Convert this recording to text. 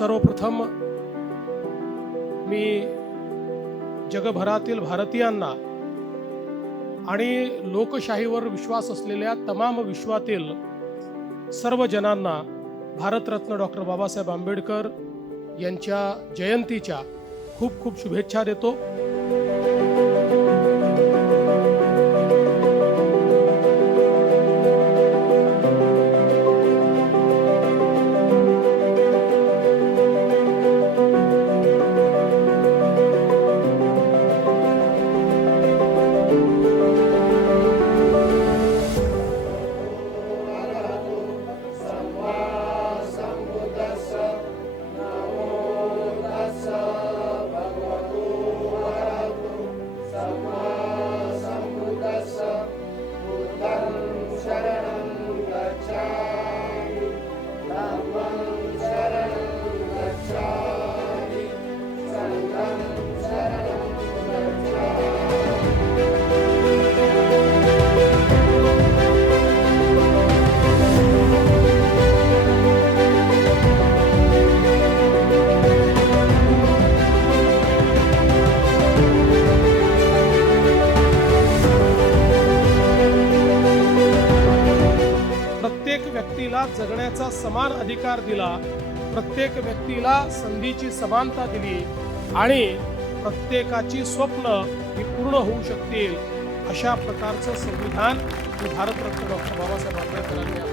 सर्वप्रथम मी जगभरातील भारतीयांना आणि लोकशाहीवर विश्वास असलेल्या तमाम विश्वातील सर्व जनांना भारतरत्न डॉक्टर बाबासाहेब आंबेडकर यांच्या जयंतीच्या खूप खूप शुभेच्छा देतो. प्रत्येक व्यक्तीला जगण्याचा समान अधिकार दिला प्रत्येक व्यक्तीला संधीची समानता दिली आणि प्रत्येकाची स्वप्न ही पूर्ण होऊ शकतील अशा प्रकारचं संविधान भारतरत्न डॉक्टर बाबासाहेब आंबेडकरांनी